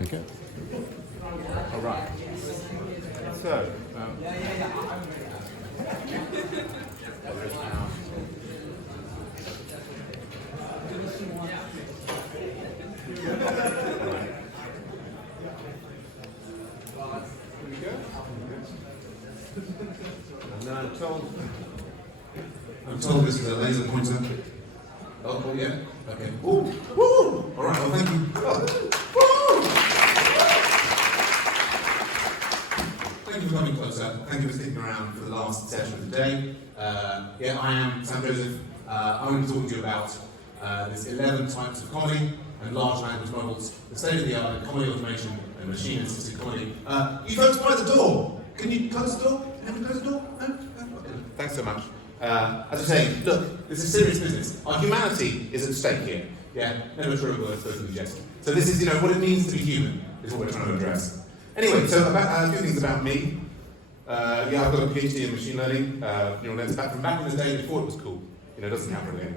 Okay. All right. So, and I'm told this is a laser pointer. Oh, yeah? Okay. Ooh! Woo! All right, well, thank you. Woo! Thank you for coming closer. Thank you for sticking around for the last session of the day. Yeah, I am Sam Joseph. I'm going to talk to you about this 11 types of comedy and large language models, the state of the art in comedy automation and machine-assisted comedy. You folks by the door, can you close the door? Can you close the door? No? Thanks so much. As I say, look, this is serious business. Our humanity is at stake here. Yeah, never true word spoken in jest. So this is, what it means to be human is what we're trying to address. Anyway, so about, a few things about me. Yeah, I've got a PhD in machine learning. That's back from back in the day before it was cool. It doesn't count for anything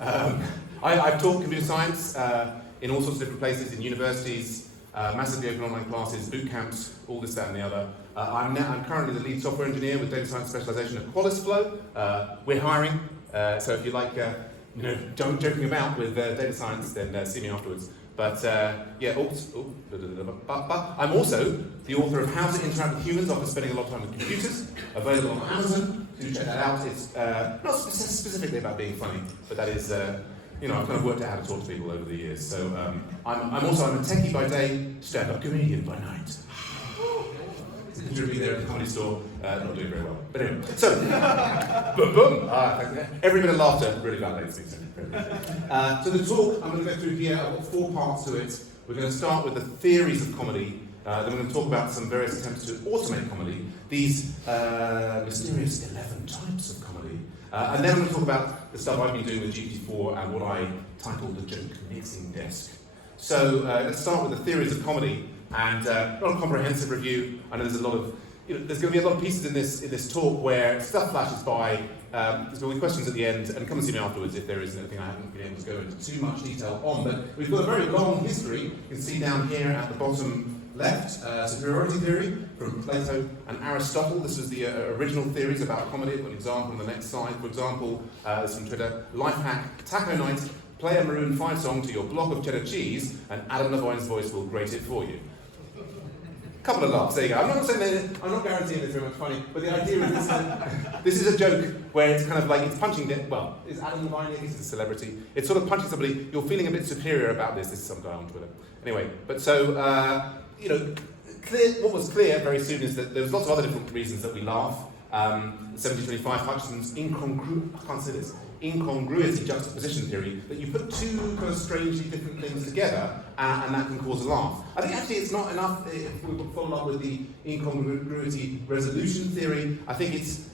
anymore. I've taught computer science in all sorts of different places, in universities, massively open online classes, boot camps, all this, that, and the other. I'm currently the lead software engineer with data science specialization at QualisFlow. We're hiring, so if you like, joking about with data science, then see me afterwards. But yeah, I'm also the author of How to Interact with Humans After Spending a Lot of Time with Computers, available on Amazon. Do check that out. It's not specifically about being funny, but that is, I've kind of worked out how to talk to people over the years. So I'm a techie by day, stand-up comedian by night. Should be there at the comedy store, not doing very well. But anyway, so, boom, boom. Every bit of laughter really validates me. So the talk I'm going to go through here, I've got 4 parts to it. We're going to start with the theories of comedy. Then we're going to talk about some various attempts to automate comedy, these mysterious 11 types of comedy. And then I'm going to talk about the stuff I've been doing with GPT-4 and what I titled the joke mixing desk. So let's start with the theories of comedy. And not a comprehensive review. I know there's a lot of, there's going to be a lot of pieces in this talk where stuff flashes by. There's going to be questions at the end, and come and see me afterwards if there is anything I haven't been able to go into too much detail on. But we've got a very long history. You can see down here at the bottom left, superiority theory from Plato and Aristotle. This was the original theories about comedy. I've got an example on the next slide. For example, this is from Twitter. Life hack, taco night, play a Maroon 5 song to your block of cheddar cheese, and Adam Levine's voice will grate it for you. Couple of laughs, there you go. I'm not guaranteeing it's very much funny, but the idea is this is a joke where it's kind of like, it's punching, is Adam Levine, he's a celebrity, it's sort of punching somebody, you're feeling a bit superior about this is some guy on Twitter. Anyway, but so, what was clear very soon is that there was lots of other different reasons that we laugh. 1725, Hutchinson's incongruity juxtaposition theory, that you put two kind of strangely different things together and that can cause a laugh. I think actually it's not enough if we follow up with the incongruity resolution theory. I think it's,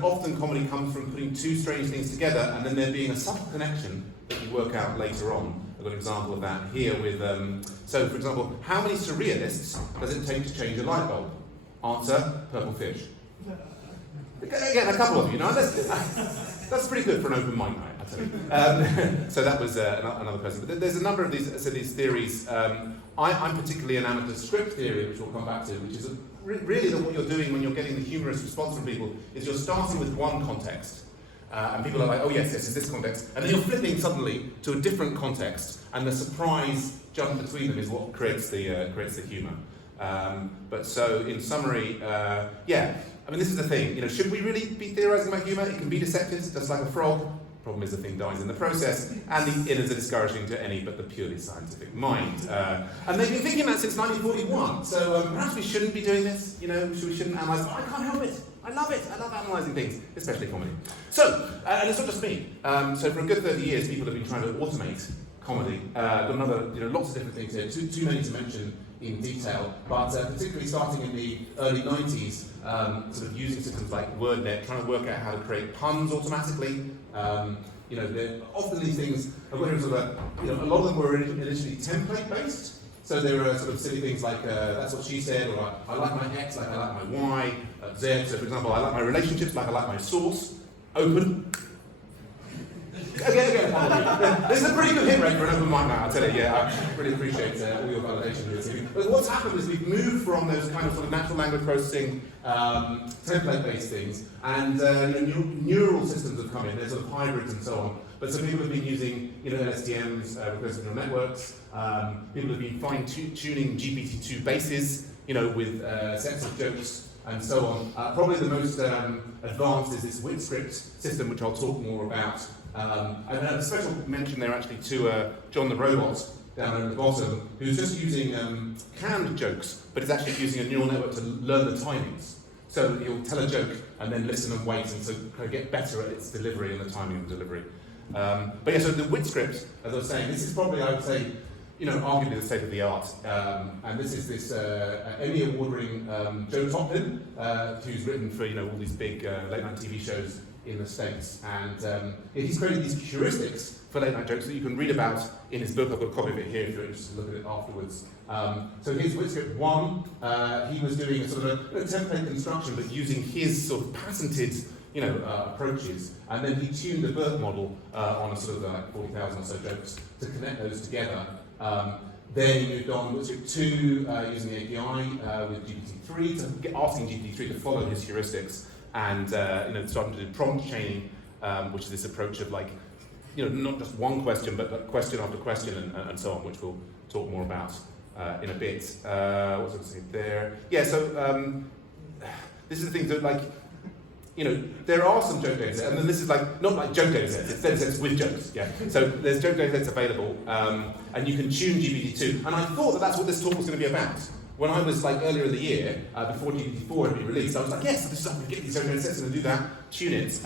often comedy comes from putting two strange things together and then there being a subtle connection that you work out later on. I've got an example of that here with, so for example, how many surrealists does it take to change a light bulb? Answer, purple fish. Again, a couple of you, that's pretty good for an open mic night, I tell you. So that was another person. But there's a number of these theories. I'm particularly enamored with script theory, which we'll come back to, which is really that what you're doing when you're getting the humorous response from people is you're starting with one context. And people are like, oh yes, it's this context. And then you're flipping suddenly to a different context, and the surprise jump between them is what creates the humour. But so, in summary, this is the thing. Should we really be theorising about humour? It can be deceptive, just like a frog. Problem is the thing dies in the process, and the innards are discouraging to any but the purely scientific mind. And they've been thinking that since 1941, so perhaps we shouldn't be doing this, we shouldn't analyse. Oh, I can't help it. I love it. I love analysing things, especially comedy. So, and it's not just me. So for a good 30 years, people have been trying to automate comedy. Lots of different things here, too many to mention in detail, but particularly starting in the early 90s, sort of using systems like WordNet, trying to work out how to create puns automatically. Often these things, a lot of them were initially template-based, so there were sort of silly things like, that's what she said, or I like my X like I like my Y, Z, so for example, I like my relationships like I like my sauce, open. Again, this is a pretty good hit rate for an open mic night, I'll tell you. Yeah, I really appreciate all your validation here. But what's happened is we've moved from those kind of sort of natural language processing, template-based things, and neural systems have come in. There's sort of hybrids and so on. But some people have been using, LSTMs, recursive neural networks. People have been fine-tuning GPT-2 bases, with sets of jokes and so on. Probably the most advanced is this WitScript system, which I'll talk more about. And a special mention there actually to John the Robot down at the bottom, who's just using canned jokes, but is actually using a neural network to learn the timings. So he'll tell a joke and then listen and wait, and so kind of get better at its delivery and the timing of the delivery. But yeah, so the WitScript, as I was saying, this is probably, I would say, arguably the state of the art. And this is this Emmy Award-winning Joe Toplin, who's written for all these big late-night TV shows in the States. And he's created these heuristics for late-night jokes that you can read about in his book. I've got a copy of it here if you're interested to look at it afterwards. So here's WitScript 1. He was doing a sort of a template construction, but using his sort of patented approaches, and then he tuned the BERT model on a sort of like 40,000 or so jokes to connect those together. Then he moved on WitScript 2 using the API with GPT-3, asking GPT-3 to follow his heuristics, and starting to do prompt chaining, which is this approach of not just one question, but question after question and so on, which we'll talk more about in a bit. What was I going to say there? Yeah, so this is the thing that there are some joke data sets, and then this is not like joke data sets, it's data sets with jokes, yeah. So there's joke data sets available, and you can tune GPT-2, and I thought that that's what this talk was going to be about. When I was earlier in the year, before GPT-4 had been released, I was like, yes, this is, I'm going to get these joke data sets and do that, tune it.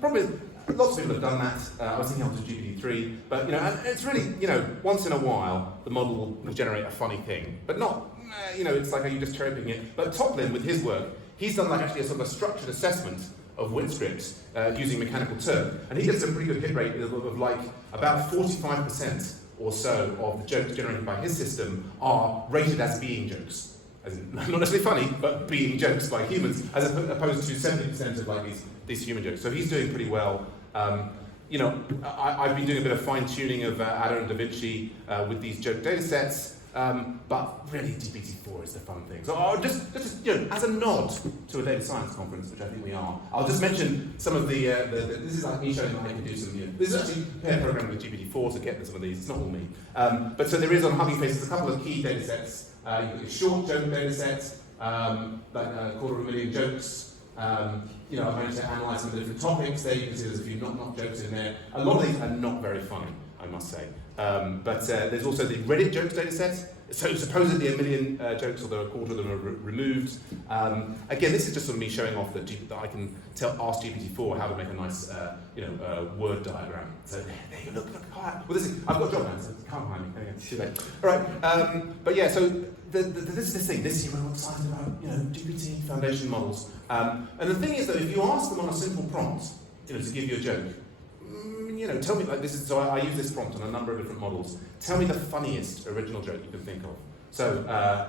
Probably lots of people have done that. I was thinking I'll do GPT-3, but and it's really, once in a while, the model will generate a funny thing, but not, it's like you just cherry picking it. But Toplin, with his work, he's done actually a sort of a structured assessment of WitScript using Mechanical Turk, and he gets a pretty good hit rate of about 45% or so of the jokes generated by his system are rated as being jokes, as in, not necessarily funny, but being jokes by humans, as opposed to 70% of these human jokes. So he's doing pretty well. I've been doing a bit of fine tuning of Ada and Da Vinci with these joke data sets. But really, GPT-4 is the fun thing. So just as a nod to a data science conference, which I think we are, I'll just mention some of the this is like me showing that I can do some, this is actually pair programming with GPT-4 to get some of these, it's not all me. But so there is on Hugging Face, there's a couple of key data sets. You've got your short joke data set, like 250,000 jokes. I've managed to analyse some of the different topics there. You can see there's a few not jokes in there. A lot of these are not very funny, I must say. But there's also the Reddit jokes data set. So supposedly 1 million jokes, although a quarter of them are removed. Again, this is just sort of me showing off that I can ask GPT-4 how to make a nice, word diagram. So there you look. Well, I've got a job now, so can't behind me. Too late. All right. But yeah, so this year we're all excited about GPT foundation models. And the thing is, though, if you ask them on a simple prompt, to give you a joke. Tell me, so I use this prompt on a number of different models. Tell me the funniest original joke you can think of. So,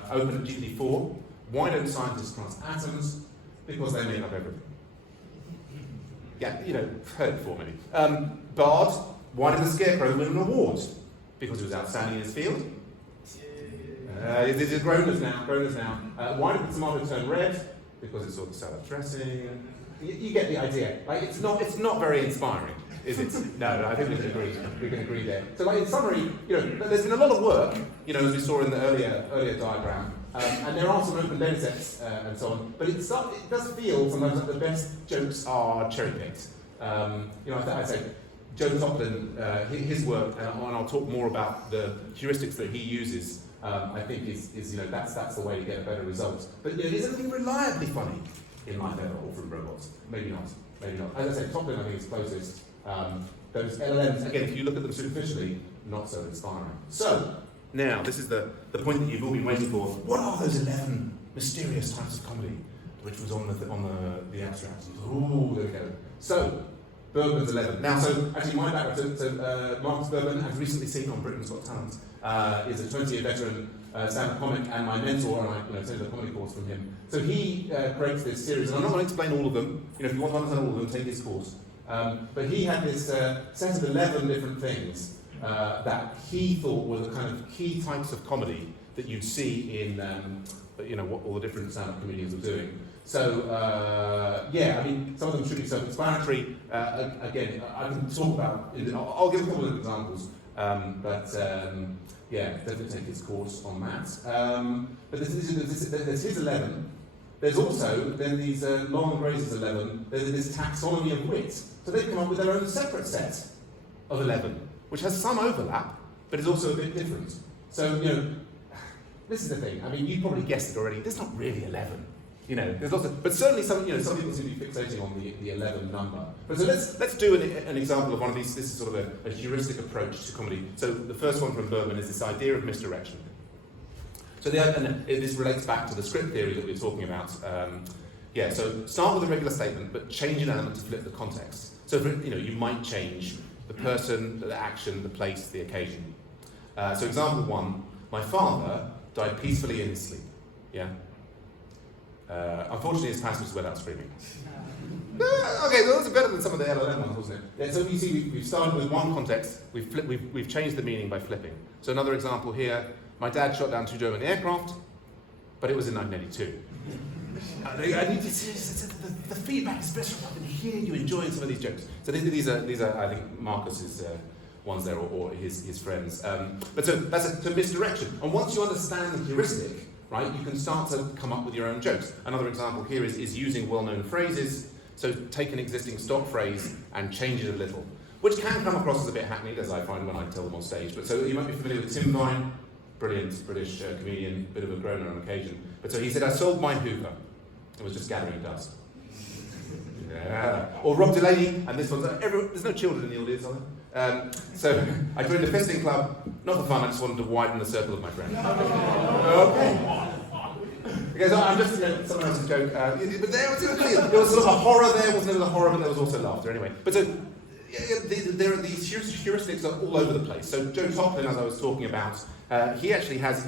open up GPT-4. Why don't scientists pronounce atoms? Because they make up everything. Yeah, heard it before maybe. Bard, why did the Scarecrow win an award? Because he was outstanding in his field. These are groaners now. Why did the tomato turn red? Because it's all the salad dressing. You get the idea. It's not very inspiring, is it? No, I think we can agree there. So, in summary, there's been a lot of work, as we saw in the earlier diagram, and there are some open data sets and so on. But it does feel sometimes like the best jokes are cherry picked. I say Joe Toplin, his work, and I'll talk more about the heuristics that he uses. I think is that's the way to get a better result. But is anything reliably funny in life ever, or from robots? Maybe not. As I say, Toplin I think is closest. Those LLMs, again, if you look at them superficially, not so inspiring. So, now, this is the point that you've all been waiting for. What are those 11 mysterious types of comedy, which was on the abstract? Ooh, there we go. So, Bergman's 11. Now, so actually my background, Marcus Bergman has recently seen on Britain's Got Talent, is a 20-year veteran stand-up comic and my mentor, and I attended a comedy course from him. So he creates this series, and I'm not going to explain all of them. If you want to understand all of them, take his course. But he had this set of 11 different things that he thought were the kind of key types of comedy that you'd see in what all the different stand-up comedians were doing. So yeah, I mean, some of them should be self-explanatory. Again, I can talk about. I'll give a couple of examples, yeah, definitely take his course on maths. But there's his 11. There's also then these Long Grace's 11. There's this taxonomy of wit. So they've come up with their own separate set of 11, which has some overlap, but is also a bit different. So this is the thing. I mean, you probably guessed it already. There's not really 11. There's lots of, but certainly some people seem to be fixating on the 11 number. But so let's do an example of one of these. This is sort of a heuristic approach to comedy. So the first one from Bergman is this idea of misdirection. So this relates back to the script theory that we were talking about. So start with a regular statement, but change an element to flip the context. So you might change the person, the action, the place, the occasion. So example 1: my father died peacefully in his sleep. Yeah. Unfortunately, his passage went out screaming. Okay, well, those are better than some of the LLM ones, wasn't it? Yeah, so you see, we've started with one context, we've changed the meaning by flipping. So another example here: my dad shot down 2 German aircraft, but it was in 1982. The feedback is better. I can hear you enjoying some of these jokes. So these are I think Marcus's ones there, or his friends. But so that's a misdirection. And once you understand the heuristic, right, you can start to come up with your own jokes. Another example here is using well-known phrases. So take an existing stock phrase and change it a little, which can come across as a bit hackneyed, as I find when I tell them on stage. But so you might be familiar with Tim Vine, brilliant British comedian, bit of a groaner on occasion. But so he said, I sold my Hoover. It was just gathering dust. Yeah. Or Rob Delaney, and this one's, there's no children in the audience, are there? So I joined a fencing club, not for fun, I just wanted to widen the circle of my friends. Okay. Because I'm just, someone else's joke, but there was sort of a horror there, wasn't there? A horror, but there was also laughter anyway. But so, these heuristics are all over the place. So Joe Toplin, as I was talking about, he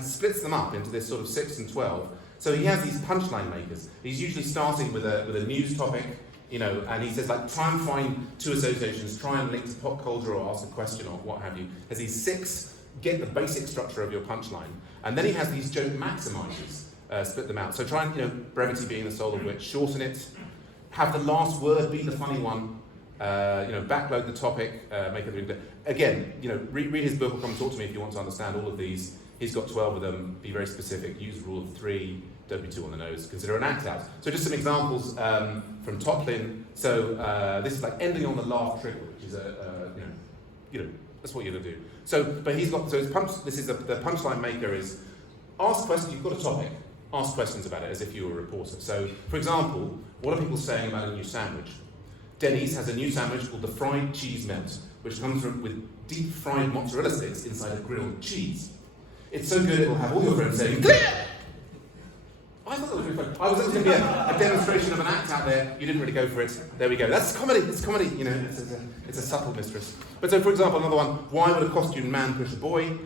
splits them up into this sort of 6 and 12. So he has these punchline makers. He's usually starting with a news topic, and he says, try and find 2 associations, try and link to pop culture or ask a question or what have you. Has these 6, get the basic structure of your punchline. And then he has these joke maximizers, split them out. So try and, brevity being the soul of wit, shorten it, have the last word be the funny one, backload the topic, make it, again, read his book or come talk to me if you want to understand all of these. He's got 12 of them, be very specific, use rule of 3, don't be too on the nose, consider an act out. So just some examples from Toplin. So this is like ending on the laugh trigger, which is that's what you're gonna do. So, but he's got, so the punchline maker is, ask questions, you've got a topic, ask questions about it as if you were a reporter. So, for example, what are people saying about a new sandwich? Denny's has a new sandwich called the fried cheese melt, which comes with deep fried mozzarella sticks inside a grilled cheese. It's so good it will have all your friends saying, clear! I thought that was really fun. I was going to be a demonstration of an act out there. You didn't really go for it. There we go. That's comedy. It's comedy. It's a subtle mistress. But so, for example, another one. Why would a costumed man push a boy?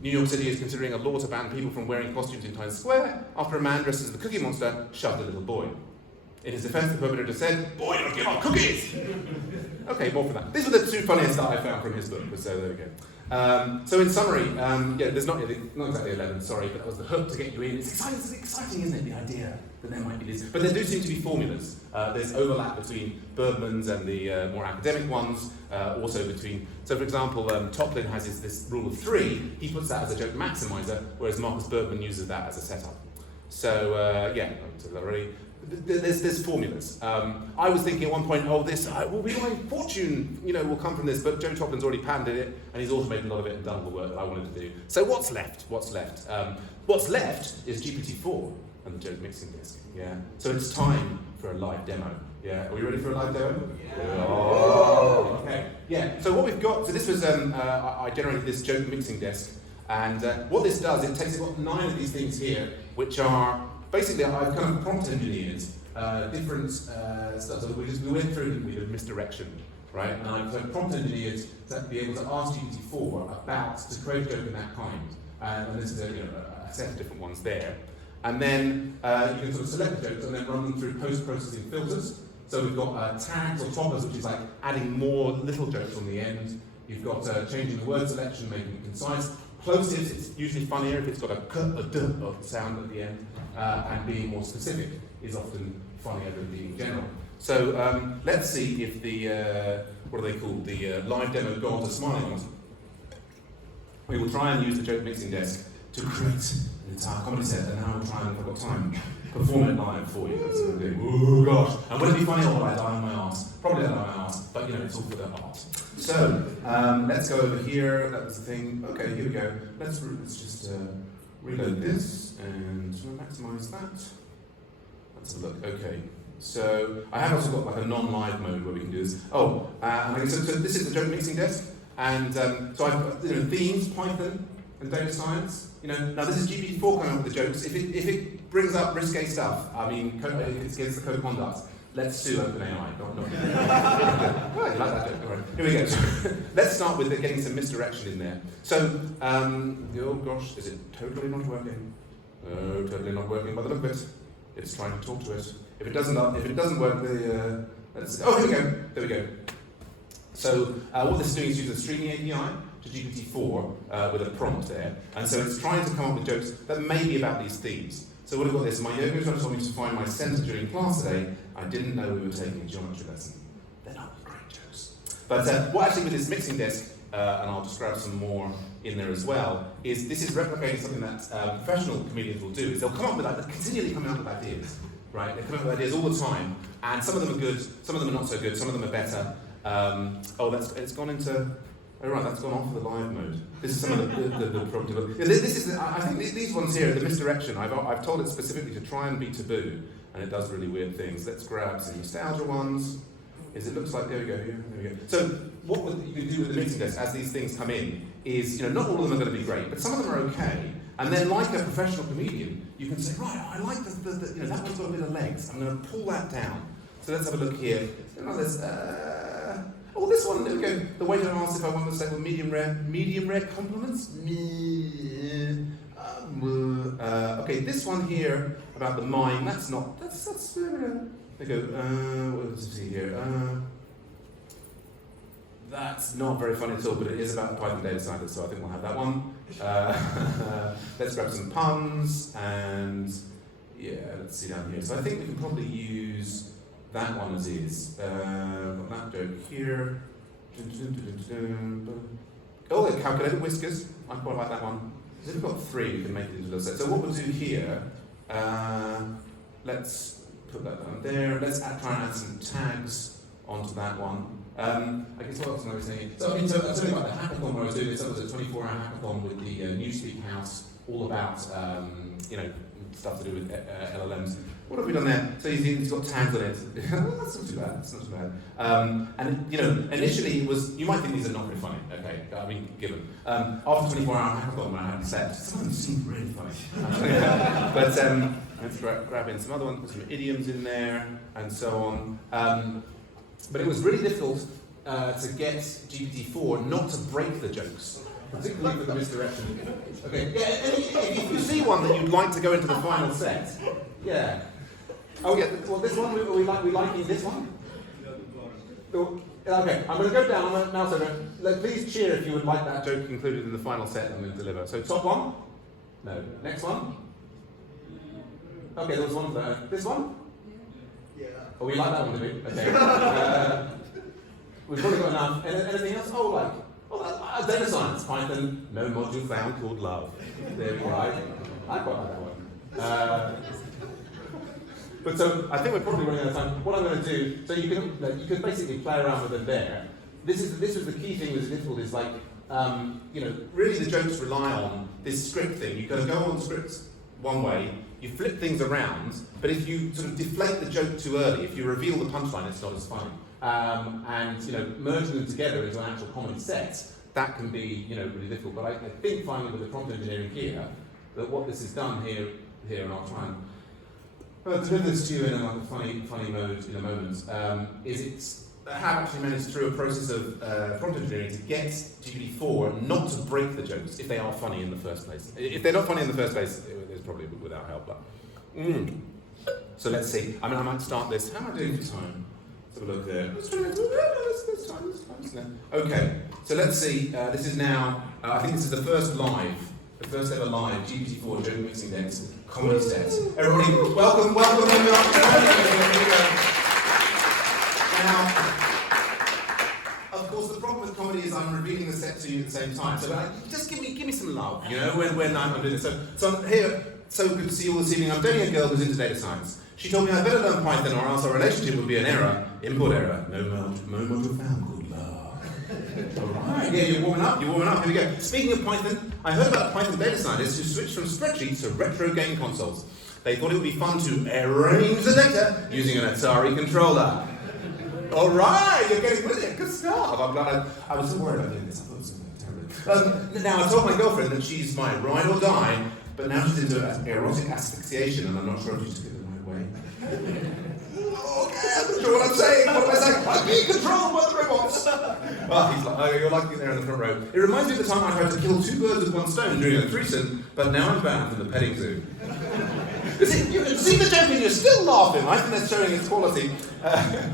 New York City is considering a law to ban people from wearing costumes in Times Square after a man dressed as the Cookie Monster shoved a little boy. In his defense, the perpetrator said, "Boy, don't give up cookies!" Okay, more for that. These were the 2 funniest that I found from his book, so there we go. So in summary, there's not exactly 11, sorry, but that was the hook to get you in. It's exciting, isn't it, the idea that there might be this. But there do seem to be formulas. There's overlap between Bergman's and the more academic ones, also between, so for example, Toplin has this rule of 3, he puts that as a joke maximizer, whereas Marcus Bergman uses that as a setup. So, I've said that already. There's formulas. I was thinking at one point, my fortune, will come from this, but Joe Toplin's already patented it, and he's automated a lot of it and done all the work that I wanted to do. So what's left? What's left is GPT-4 and the joke mixing disk. Yeah. So it's time for a live demo. Yeah. Are we ready for a live demo? Yeah. Oh, okay. Yeah. So what we've got. So this was I generated this joke mixing disk, and what this does, it takes about 9 of these things here, which are. Basically, I've kind of prompt engineered different stuff. So we went through with misdirection, right? And I've prompt engineered to be able to ask GPT-4 to create a joke in that kind. And this is a set of different ones there. And then you can sort of select the jokes and then run them through post-processing filters. So we've got tags or toppers, which is like adding more little jokes on the end. You've got changing the word selection, making it concise. Plosives, it's usually funnier if it's got a k, a d sound at the end, and being more specific is often funnier than being general. So let's see if the, what are they called, the live demo gods are smiling. We will try and use the joke mixing desk to create an entire comedy set, and now we'll try and, if I've got time, perform it live for you. That's what we're doing. Oh gosh. And would it be funny or will I die on my arse? Probably die on my arse, but you know, it's all for the art. So, let's go over here. That was the thing. Okay, here we go. Let's just reload this and maximize that. Let's have a look. Okay. So, I have also got like a non-live mode where we can do this. Oh, and so this is the joke mixing desk. And so I've got themes, Python, and data science. Now this is GPT-4 coming up with the jokes. If it brings up risque stuff, I mean, if it's against the code of conduct, let's sue OpenAI. Oh, you like that joke? All right. Here we go. Let's start with getting some misdirection in there. So, oh gosh, is it totally not working? Oh, totally not working by the look of it. It's trying to talk to it. If it doesn't work, oh, here we go. There we go. So what this is doing is using the streaming API to GPT-4 with a prompt there, and so it's trying to come up with jokes that may be about these themes. So what have got this? My yoga instructor told me to find my centre during class today. I didn't know we were taking a geometry lesson. They're not great jokes. But what actually with this mixing desk, and I'll just grab some more in there as well, is this is replicating something that professional comedians will do, is they'll come up with, they're continually coming up with ideas, right? They come up with ideas all the time, and some of them are good, some of them are not so good, some of them are better. It's gone into. Oh right, that's gone off the live mode. This is some of the problem. Yeah, this is. I think these ones here, the misdirection. I've told it specifically to try and be taboo, and it does really weird things. Let's grab some nostalgia ones. It looks like there we go. There we go. So what you can do with the mixing desk as these things come in is, not all of them are going to be great, but some of them are okay. And then, like a professional comedian, you can say, right, I like that one's got a bit of legs. I'm going to pull that down. So let's have a look here. Oh, this one, there we go. The waiter asked if I want to say, well, medium rare compliments? Okay, this one here about the mime, that's there we go. What does it see here? That's not very funny at all, but it is about Python data scientist, so I think we'll have that one. Let's grab some puns, and yeah, let's see down here. So I think we can probably use that one as is. Got that joke here. Oh, the calculated whiskers. I quite like that one. So if we've got three, we can make it into a little set. So what we'll do here, let's put that down there. Let's try and add some tags onto that one. I guess what else am I saying? So I mean, I'll tell you about the hackathon where I was doing this. That was a 24-hour hackathon with the Newspeak House, all about stuff to do with LLMs. What have we done there? So he's got tags on it. That's not too bad. That's not too bad. And initially it was. You might think these are not very funny. Okay, I mean, given after 24-hour hackathon when I hadn't slept, some of them seemed really funny. But let's grab in some other ones. Put some idioms in there and so on. But it was really difficult to get GPT-4 not to break the jokes, particularly for the misdirection. Okay, yeah, if you see one that you'd like to go into the final set, yeah. Oh yeah, well this one, we liking this one? Okay, I'm going to go down, I'm going to mouse over it. Please cheer if you would like that joke included in the final set I'm going to deliver. So top one? No. Next one? Okay, there was one there. This one? Yeah. Oh, we like that one, do we? Okay. We've probably got enough. Anything else? Data science, Python, no module found called love. There we go. I quite like that one. But so I think we're probably running out of time. What I'm going to do, so you can basically play around with them there. This was the key thing that's difficult is really the jokes rely on this script thing. You've got to go on scripts one way. You flip things around, but if you sort of deflate the joke too early, if you reveal the punchline, it's not as funny. Merging them together into an actual comedy set, that can be really difficult. But I think finally with the prompt engineering here, that what this has done here, and I'll try and deliver this to you in a funny mode in a moment, is have actually managed through a process of prompt engineering to get GPT-4 not to break the jokes if they are funny in the first place. If they're not funny in the first place, it's probably without help. But so let's see. I might start this. How am I doing for time? Let's have a look there. There's time, isn't there? Okay, so let's see. This is now, I think this is the first ever live GPT-4 joke mixing decks comedy set. Everybody, welcome. Now, of course, the problem with comedy is I'm revealing the set to you at the same time. So just give me some love, you know, when I'm doing this. So I'm here. So good to see you all this evening. I'm dating a girl who's into data science. She told me I better learn Python or else our relationship would be an error. Import error. No moment of found. Good luck. Alright, yeah, you're warming up. Here we go. Speaking of Python, I heard about Python data scientists who switched from spreadsheets to retro game consoles. They thought it would be fun to arrange the data using an Atari controller. Alright, you're getting with it. Good stuff. I'm glad I was so worried about doing this. I thought it was terrible. Now, I told my girlfriend that she's my ride or die, but now she's into erotic asphyxiation, and I'm not sure if she took it the right way. Okay, I'm not sure what I'm saying. What am I saying? I'm being controlled by the robots. Well, he's like, oh, you're like there in the front row. It reminds me of the time I tried to kill two birds with one stone during a threesome, but now I'm banned from the petting zoo. You can see the joke and you're still laughing. I think that's showing its quality.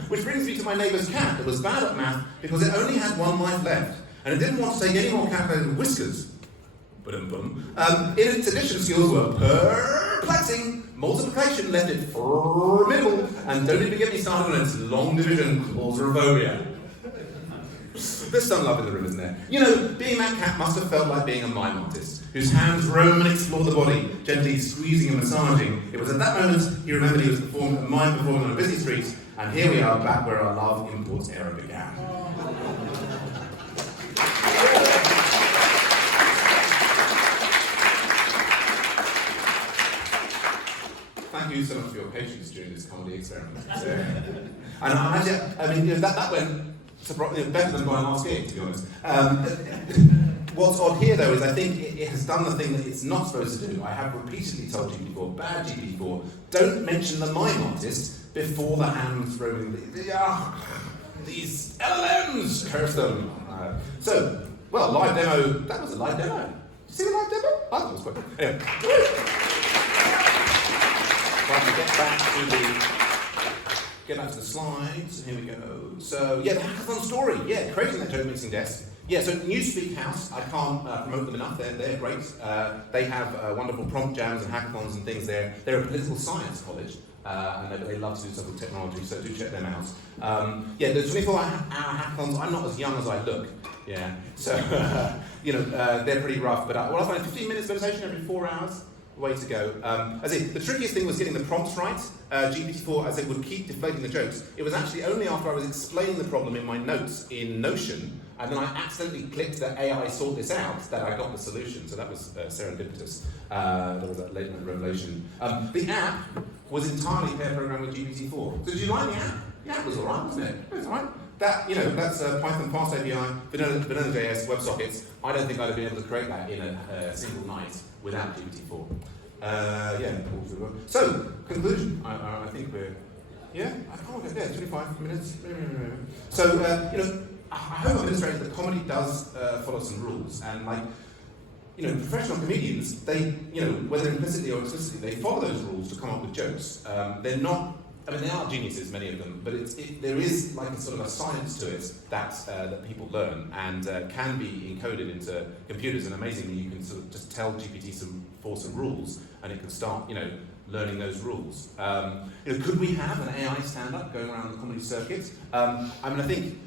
Which brings me to my neighbour's cat that was bad at math because it only had one life left, and it didn't want to take any more calculated whiskers. In its addition skills were perplexing, multiplication left it formidable, and don't even get me started on its long division claustrophobia. There's some love in the room, isn't there? You know, being that cat must have felt like being a mime artist, whose hands roam and explore the body, gently squeezing and massaging. It was at that moment he remembered he was a mime performing on a busy street, and here we are back where our love imports era began. Thank you so much for your patience during this comedy experiment. And I mean, you know, that went better than my last gig, to be honest. What's odd here, though, is I think it has done the thing that it's not supposed to do. I have repeatedly told GPT-4, bad GPT-4, don't mention the mime artist before the hands roaming. These LLMs, curse them. Well, live demo. That was a live demo. Did you see the live demo? I thought it was quite good. Anyway. Right, to get back to the slides. Here we go. So yeah, the hackathon story. Yeah, creating that joke mixing desk. Yeah, so Newspeak House. I can't promote them enough. They're great. They have wonderful prompt jams and hackathons and things there. They're a political science college, and they love to do stuff with technology. So do check them out. Yeah, the 24-hour hackathons. I'm not as young as I look. Yeah, so you know they're pretty rough. But I find 15 minutes meditation every 4 hours. Way to go. The trickiest thing was getting the prompts right. GPT-4, as it would keep deflating the jokes. It was actually only after I was explaining the problem in my notes in Notion, and then I accidentally clicked the AI sort this out, that I got the solution. So that was serendipitous. There was that late night revelation. The app was entirely pair programmed with GPT-4. So did you like the app? The app was alright, wasn't it? It was alright. That, you know, that's Python Fast API, Vanilla.js, WebSockets. I don't think I'd have been able to create that in a single night without GPT-4. So, conclusion. I think we're, I can't 25 minutes. So, you know, I hope I've illustrated that comedy does follow some rules, and like, you know, professional comedians, they, you know, whether implicitly or explicitly, they follow those rules to come up with jokes. They're not, I mean, they are geniuses, many of them, but there is like a sort of a science to it that people learn and can be encoded into computers. And amazingly, you can sort of just tell GPT some rules, and it can start, you know, learning those rules. You know, could we have an AI stand-up going around the comedy circuit? I mean, I think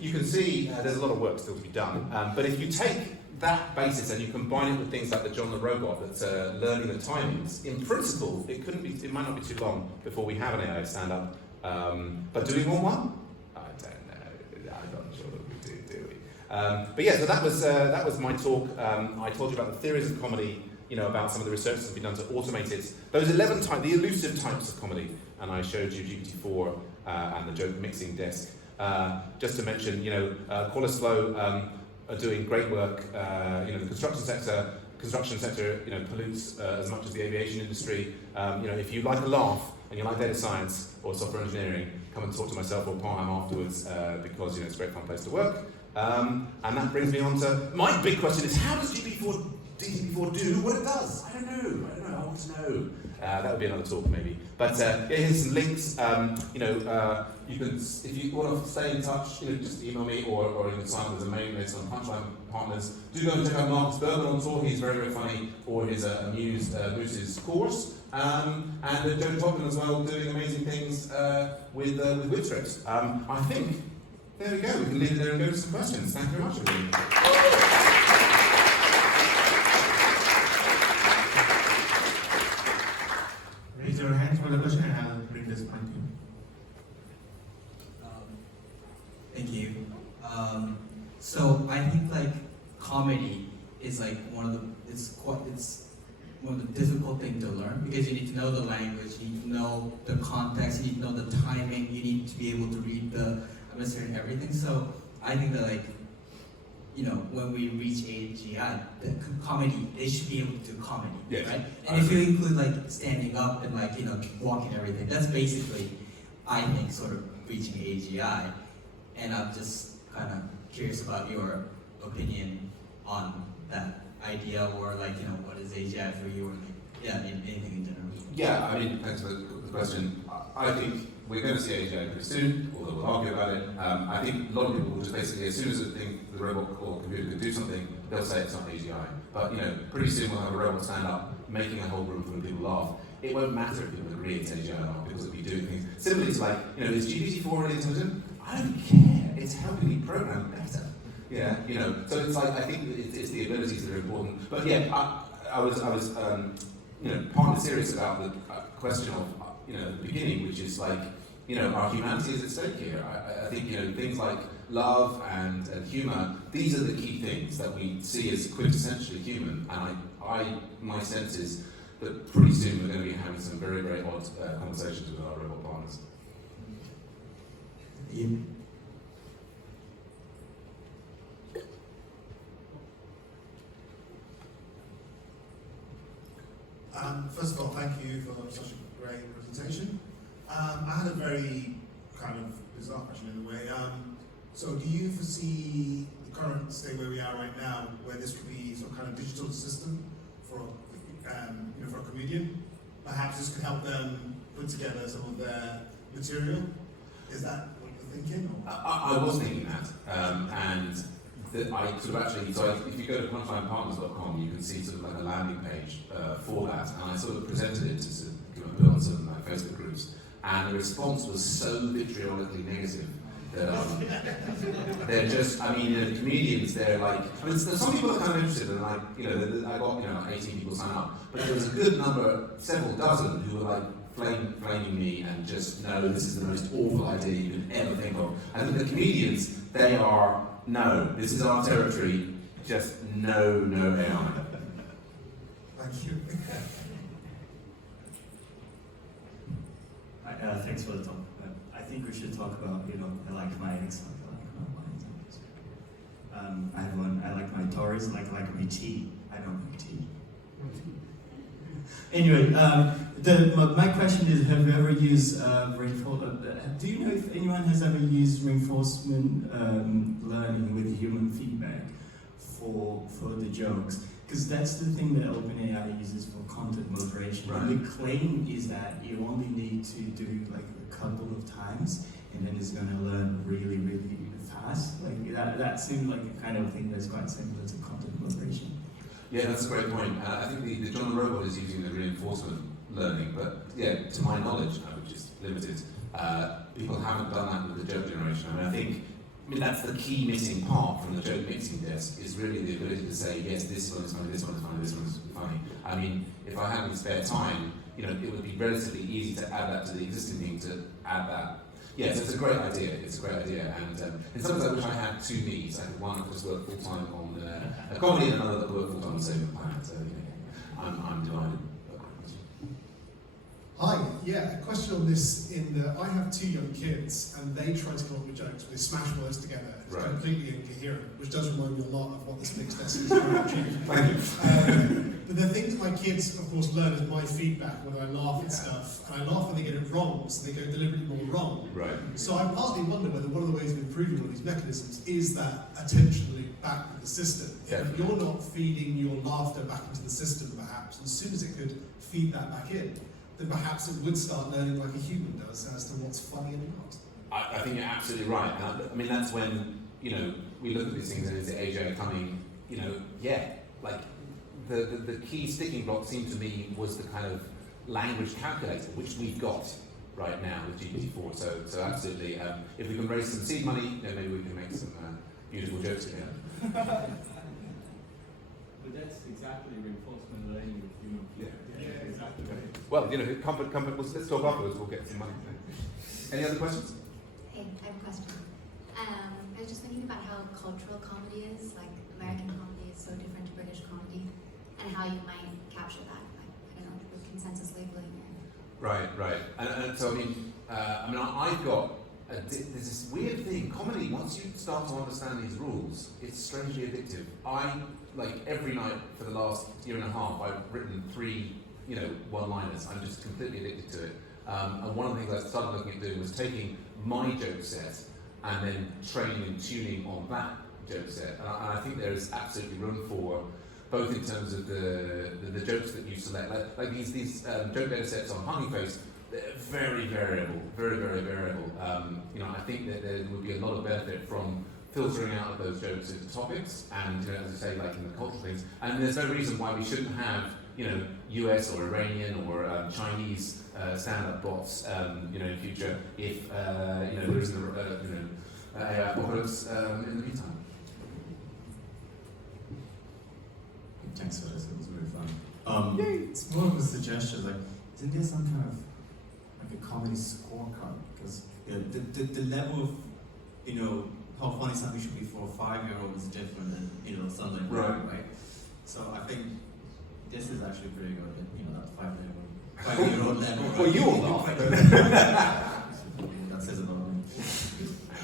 you can see there's a lot of work still to be done. But if you take that basis and you combine it with things like the John the Robot that's learning the timings, in principle, it might not be too long before we have an AI stand-up. But do we want one? I don't know. I'm not sure that we do we? But yeah, so that was my talk. I told you about the theories of comedy, you know, about some of the research that's been done to automate it. Those 11 types, the elusive types of comedy, and I showed you GPT-4 and the joke mixing desk. Just to mention, you know, Qualys Flow are doing great work. You know, the construction sector, you know, pollutes as much as the aviation industry. You know, if you like a laugh and you like data science or software engineering, come and talk to myself or Parham afterwards because, you know, it's a great fun place to work. And that brings me on to my big question: is how does GPT-4 do what it does? I don't know. want to know. That would be another talk maybe. But yeah, here's some links. You can, if you want to stay in touch, just email me or you can sign up as a mailing list on Punchline Partners. Do go and check out Marcus Berman on tour. He's very, very funny for his Moose's course. And Joe Topman as well, doing amazing things with WibScript. I think, there we go, we can leave it there and go to some questions. Thank you very much, everybody. Raise your hand for the question and I'll bring this point to you. Thank you. So I think like comedy is like it's one of the difficult things to learn because you need to know the language, you need to know the context, you need to know the timing, you need to be able to read the atmosphere and everything. So I think that when we reach AGI, the comedy, they should be able to do comedy, yes, right? And if you include like standing up and like walking and everything, that's basically, I think, sort of reaching AGI. And I'm just kind of curious about your opinion on that idea, or like, what is AGI for you, or like, anything in general. Yeah, I mean, thanks for the question. I think we're going to see AGI pretty soon, although we'll argue about it. I think a lot of people will just basically, as soon as they think the robot or computer can do something, they'll say it's not AGI. But pretty soon we'll have a robot stand up, making a whole room full of people laugh. It won't matter if people agree it's AGI or not, because it'll be doing things. Similarly, it's like, is GPT-4 really intelligent? I don't care. It's helping me program better. Yeah, So it's like, I think it's the abilities that are important. But yeah, I was partly serious about the question of the beginning, which is like, our humanity is at stake here. I think things like love and humour, these are the key things that we see as quintessentially human. And my sense is that pretty soon we're going to be having some very, very odd conversations with our robot partners. You. First of all, thank you for such a great presentation. I had a very kind of bizarre question in a way. So do you foresee the current state where we are right now, where this could be some kind of digital assistant for a comedian? Perhaps this could help them put together some of their material? Is that what you're thinking? Or? I was thinking that, I sort of actually, so if you go to punchlinepartners.com, you can see sort of like a landing page for that, and I sort of presented it to sort of put on some Facebook groups, and the response was so vitriolically negative that they're just, comedians, they're like, some people are kind of interested, and like, I got 18 people sign up, but there was a good number, several dozen, who were like flaming me and just, no, this is the most awful idea you could ever think of. I think the comedians, they are, no, this is our territory, just no AI. Thank you. Thanks for the talk. I think we should talk about, I like my eggs, I like my wines. I have one, I like my Tories, like my tea. I don't like tea. Anyway, my question is, have you ever used reinforcement? Do you know if anyone has ever used reinforcement learning with human feedback for the jokes? Because that's the thing that OpenAI uses for content moderation. Right. The claim is that you only need to do like a couple of times, and then it's going to learn really, really fast. Like that seems like a kind of thing that's quite similar to content moderation. Yeah, that's a great point. I think the John the Robot is using the reinforcement learning, but yeah, to my knowledge, which is limited, people haven't done that with the joke generation. I think that's the key missing part from the joke mixing desk, is really the ability to say, yes, this one is funny, this one is funny, this one is funny. If I had any spare time, it would be relatively easy to add that to the existing thing, to add that. Yes, it's a great idea. It's a great idea, and in some ways I wish I had two needs. I had one that just worked full time on a comedy, and another that worked full time on saving the planet. So I'm delighted. Hi, yeah, a question on this in that I have two young kids and they try to come up with jokes, but they smash words together and it's Right. completely incoherent, which does remind me a lot of what this mixed desk is trying to achieve. Thank you. But the thing that my kids, of course, learn is my feedback when I laugh at stuff, and I laugh when they get it wrong, so they go deliberately more wrong. Right. So I partly wonder whether one of the ways of improving all these mechanisms is that attention loop back to the system. If Definitely. you're not feeding your laughter back into the system, perhaps, as soon as it could feed that back in, then perhaps it would start learning like a human does as to what's funny and not. I think you're absolutely right. And I mean, that's when, we look at these things and is AJ coming, like the key sticking block seemed to me was the kind of language calculator, which we've got right now with GPT-4. So absolutely, if we can raise some seed money, then maybe we can make some beautiful jokes together. But that's exactly reinforcement learning with human feedback. Yeah. Exactly. Okay. Well, comfort. Let's talk afterwards. We'll get some money. Any other questions? Hey, I have a question. I was just thinking about how cultural comedy is, like American comedy is so different to British comedy, and how you might capture that, like, I don't know, with consensus labeling. Right. And so, I've got there's this weird thing. Comedy, once you start to understand these rules, it's strangely addictive. Every night for the last year and a half, I've written 3, one-liners. I'm just completely addicted to it. And one of the things I started looking at doing was taking my joke set and then training and tuning on that joke set. And I think there is absolutely room for, both in terms of the jokes that you select, like these joke data sets on Hugging Face, they're very variable, very, very variable. I think that there would be a lot of benefit from filtering out of those jokes into topics, and as I say, like in the cultural things. And there's no reason why we shouldn't have, US or Iranian or Chinese stand-up bots, in future if there isn't AI apocalypse in the meantime. Thanks for this, it was really fun. It's more of a suggestion, like, isn't there some kind of like a comedy scorecard? Because the level of, how funny something should be for a 5-year-old is different than, something like that, right? So I think this is actually pretty good at, that 5-year-old level. Right? Well, you all laugh. That says about me.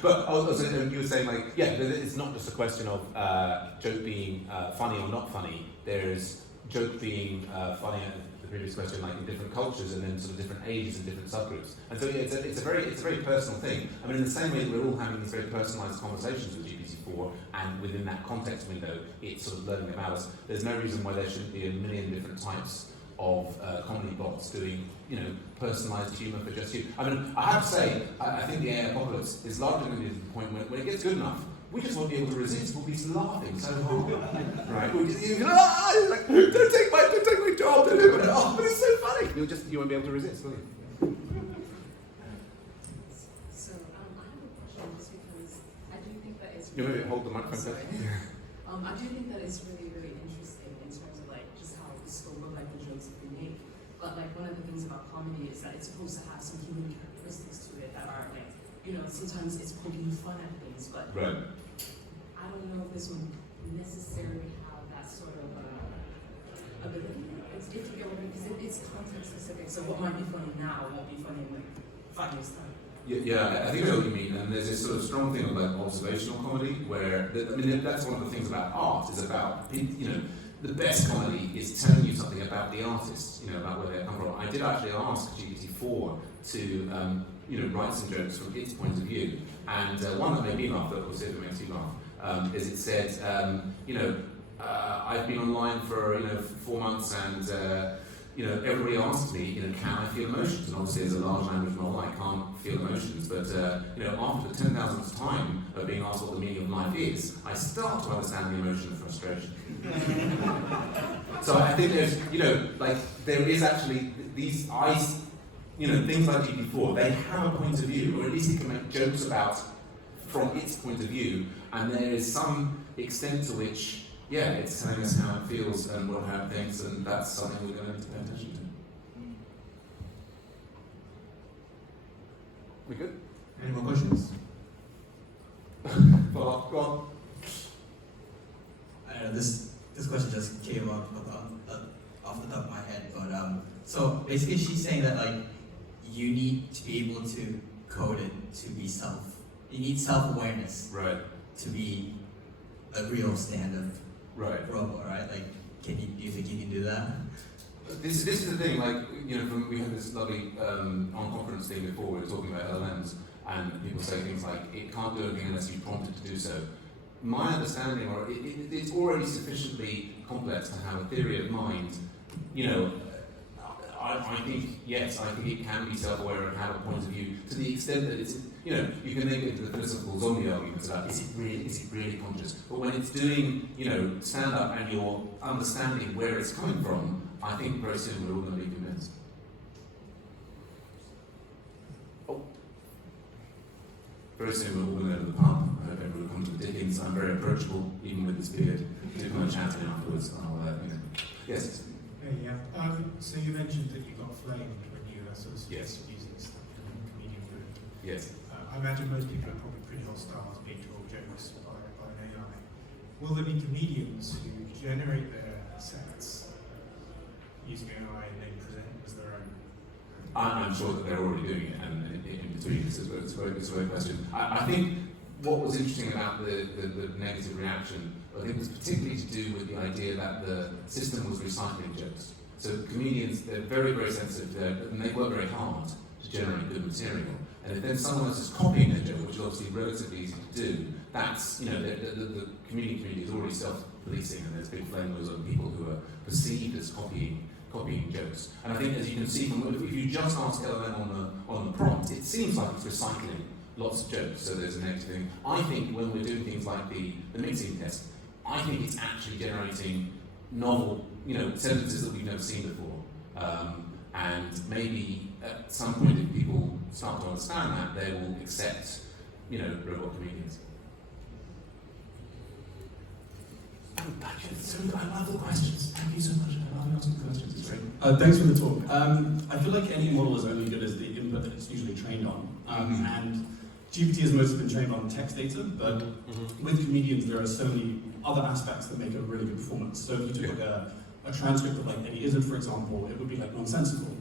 But also, you were saying, it's not just a question of joke being funny or not funny. There's joke being funny, the previous question, like in different cultures and then sort of different ages and different subgroups. And so it's a very personal thing. I mean, in the same way that we're all having these very personalised conversations with GPT-4, and within that context window, it's sort of learning about us. There's no reason why there shouldn't be a million different types of comedy bots doing, personalised humour for just you. I mean, I have to say, I think the AI apocalypse is largely going to be to the point when it gets good enough, we just won't be able to resist. We'll be laughing so hard, right? We'll just, like, don't take my job, don't do it. Oh, but it's so funny. You won't be able to resist, will you? So I have a question just because I do think that it's. You maybe hold the microphone. I do think that it's really, really interesting in terms of just how the scope of the jokes that we make. But one of the things about comedy is that it's supposed to have some human characteristics to it that are sometimes it's poking fun at things, but right. I don't know if this would necessarily have that sort of ability. If you get what I mean, because it's context specific. So what might be funny now won't be funny in 5 years' time. Yeah, I think I know what you mean. And there's this sort of strong thing of observational comedy, where that's one of the things about art is about the best comedy is telling you something about the artist, about where they come from. I did actually ask GPT-4 to write some jokes from its point of view, and one that made me laugh, but we'll see if it makes you laugh, is it said, I've been online for 4 months, and everybody asks me, can I feel emotions? And obviously, as a large language model, I can't feel emotions. But after the 10,000th time of being asked what the meaning of life is, I start to understand the emotion of frustration. So I think there's, there is actually these things like GPT-4. They have a point of view, or at least it can make jokes about from its point of view, and there is some extent to which. Yeah, it's telling us how it feels and what it thinks, and that's something we're going to need to pay attention to. We good? Any more questions? Follow-up, go on. I don't know, this question just came up off the top of my head, but so basically she's saying that you need to be able to code it to be you need self-awareness, right, to be a real stand-up robot, right? Do you think you can do that? This is the thing, we had this lovely on-conference thing before, we were talking about LLMs, and people say things like, it can't do anything unless you prompt it to do so. My understanding, or it's already sufficiently complex to have a theory of mind, I think, yes, I think it can be self-aware and have a point of view to the extent that it's, you know, you can make it into the philosophical zombie arguments about is it really conscious? But when it's doing, you know, stand up and you're understanding where it's coming from, I think very soon we're all going to be convinced. Oh. Very soon we're all going to go to the pub. I hope everyone comes to Dickens. I'm very approachable, even with this beard. Do come and chat to me afterwards. I'll, you know. Yes. So you mentioned that you got flamed when you sort of Yes. using stuff in comedian food. Yes. I imagine most people are probably pretty hostile to being told jokes by an AI. Will there be comedians who generate their sets using AI and then present as their own? I'm sure that they're already doing it, and in between, it's a great question. I think what was interesting about the negative reaction, I think, was particularly to do with the idea that the system was recycling jokes. So comedians, they're very, very sensitive to that, and they work very hard to generate good material. And if then someone else is copying their joke, which is obviously relatively easy to do, that's, you know, the comedian community is already self-policing, and there's big flames on people who are perceived as copying jokes. And I think, as you can see, from if you just ask LLM on the prompt, it seems like it's recycling lots of jokes, so there's a negative thing. I think when we're doing things like the mixing test, I think it's actually generating novel, you know, sentences that we've never seen before. And maybe at some point, if people start to understand that, they will accept, you know, robot comedians. So I love the questions. Thank you so much. I love asking questions. It's great. Thanks for the talk. I feel like any model is only good as the input that it's usually trained on. And GPT has mostly been trained on text data, but with comedians there are so many other aspects that make a really good performance. So if you took like a transcript of like Eddie Izzard, for example, it would be like nonsensical.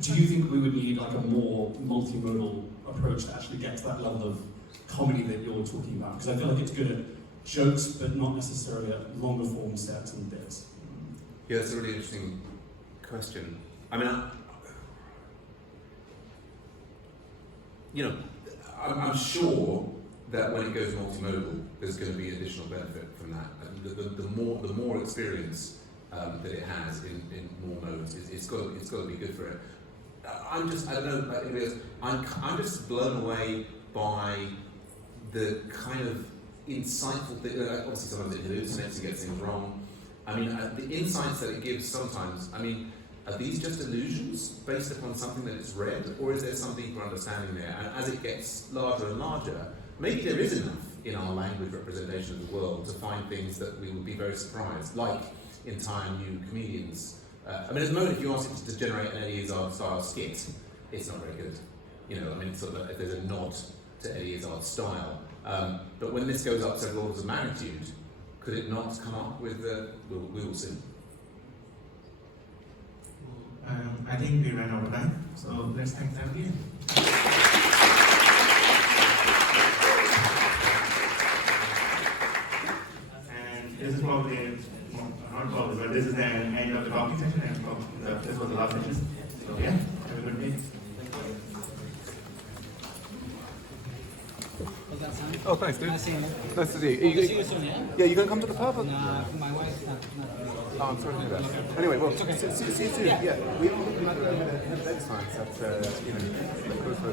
Do you think we would need like a more multimodal approach to actually get to that level of comedy that you're talking about? Because I feel like it's good at jokes, but not necessarily at longer form sets and bits. Yeah, that's a really interesting question. I mean, you know, I'm sure that when it goes multimodal, there's going to be additional benefit from that. And the more experience that it has in more modes, it's got to be good for it. I don't know about anybody else. I'm just blown away by the kind of insightful thing. Obviously, sometimes it hallucinates and gets things wrong. I mean, the insights that it gives sometimes. I mean, are these just illusions based upon something that it's read, or is there some deeper understanding there? And as it gets larger and larger, maybe there is enough in our language representation of the world to find things that we would be very surprised, like entire new comedians. I mean, at the moment, if you ask it to generate an Eddie Izzard style skit, it's not very good. You know, I mean, sort of if there's a nod to Eddie Izzard's style. But when this goes up several orders of magnitude, could it not come up with we will see. I think we ran out of time, so let's thank them again. And this is probably, not probably, but this is the end of the talking session, and this was the last session. So yeah, have a good day. Oh, thanks, dude. Nice seeing you. Nice to see you. See you soon, yeah? Yeah, you gonna come to the pub? Nah, my wife's not. Oh, I'm sorry to hear that. Anyway, well, see you soon. Yeah, we will have next time. That's you know,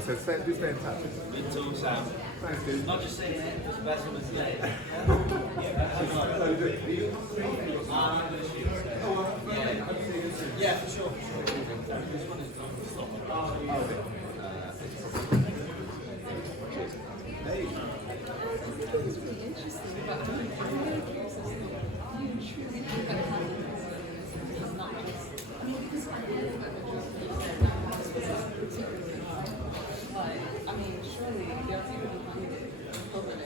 so do stay in touch. You too, Sam. Thanks, dude. Not just saying it, just better with today. Yeah, for sure. It's really interesting, but how many years is it? You truly think that happens? It's not just, I mean, because I know that I mean, surely there are people behind it,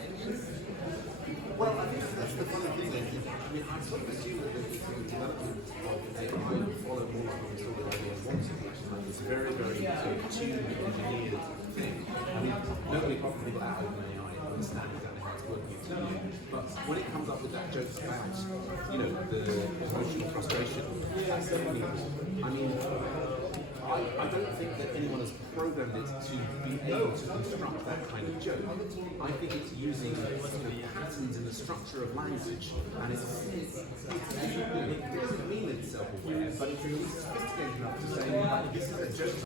it's just... Well, I think that's the funny thing. I mean, I sort of assume that the development of AI will follow more like what we saw with iOS 1 simulation, like this very, very sort of tuned, engineered thing. I mean, nobody apart from people at OpenAI understand exactly how it's working. But when it comes up with that joke about, you know, the emotional frustration, that's I mean, I don't think that anyone has programmed it to be able to construct that kind of joke. I think it's using patterns in the structure of language, and it doesn't mean it's self-aware, but it's sophisticated enough to say, like, this is a joke.